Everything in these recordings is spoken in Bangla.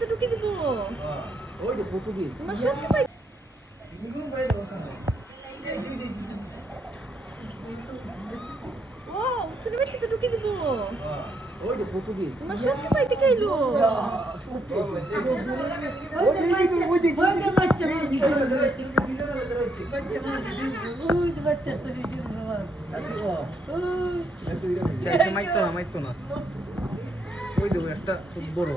তো ঢুকে যাব। ওই যে কতদি তোমার সত্যি কই ইগুন ভাই বসা না ও তুমি বেশি তো ঢুকে যাব। ওই যে কতদি তোমার সত্যি কই থেকে এলো। ওই যে বাচ্চা মাইতো না ওই দেখো একটা খুব বড়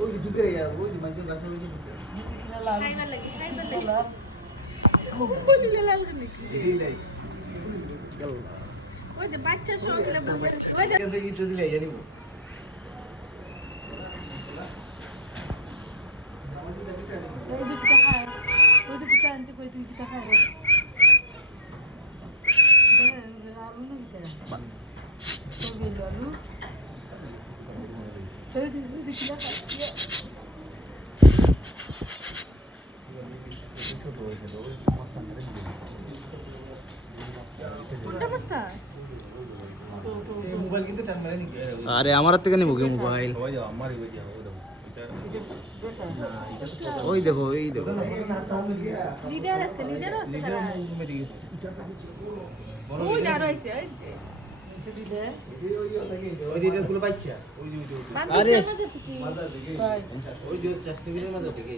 ওই যে ঢুকে যায় ওই যে মাইতো গাছ ওই যে খাইবার লাগে বলিলে লাল করে এই নাই ওই যে বাচ্চা সব খেলে ওই যে এখান থেকে ইটো দিলে জানিব কোনটা বস্তা এই মোবাইল কিন্তু টান মারে নাকি আরে আমার হাত থেকে নিব কি মোবাইল ওই দেখো লিডার আছে তারা। ওই দাঁড়া আইছে ওই যে গুলো বাচ্চা ওই যে বান্দর মধ্যে থেকে মাদার দিকে ওই যে চাষনির মাদার দিকে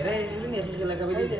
এরা এগুলো নিয়ে এসে লাগাবে দিতে